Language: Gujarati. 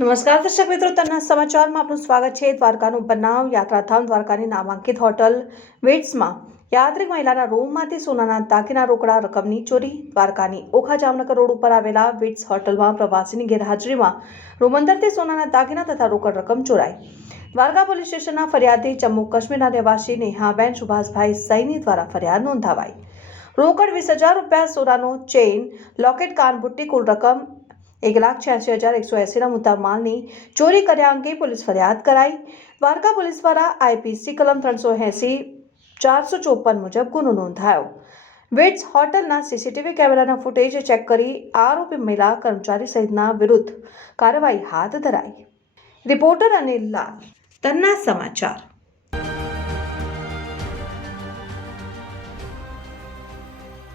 નમસ્કાર દર્શક મિત્રો, તના સમાચારમાં આપનું સ્વાગત છે। દ્વારકાનું બનાવ યાત્રાધામ દ્વારકાની નામાંકિત હોટલ વિટ્સમાં યાત્રિક મહિલાના રૂમમાંથી સોનાના દાગીના રોકડા રકમની ચોરી। દ્વારકાની ઓખા જામનગર રોડ ઉપર આવેલા વિટ્સ હોટલમાં પ્રવાસીની ગેરહાજરીમાં રૂમ અંદરથી સોનાના દાગીના તથા રોકડ રકમ ચોરાઈ। દ્વારકા પોલીસ સ્ટેશનના ફરિયાદી જમ્મુ કાશ્મીરના રહેવાસી નેહાબેન સુભાષભાઈ સૈની દ્વારા ફરિયાદ નોંધાવાઈ। રોકડ 20,000 રૂપિયા, સોનાનો ચેઇન, લોકેટ, કાનબુટ્ટી, કુલ રકમ 1,86,180 મુદ્દા માલની ચોરી કર્યા અંગે પોલીસ ફરિયાદ કરાઈ। દ્વારકા પોલીસ દ્વારા આઈપીસી કલમ 380, 454 મુજબ ગુનો નોંધાયો। વિટ્સ હોટલના સીસીટીવી કેમેરાના ફૂટેજ ચેક કરી આરોપી મહિલા કર્મચારી સહિતના વિરુદ્ધ કાર્યવાહી હાથ ધરાઈ। રિપોર્ટર અનિલ લાલ, તન્ના સમાચાર।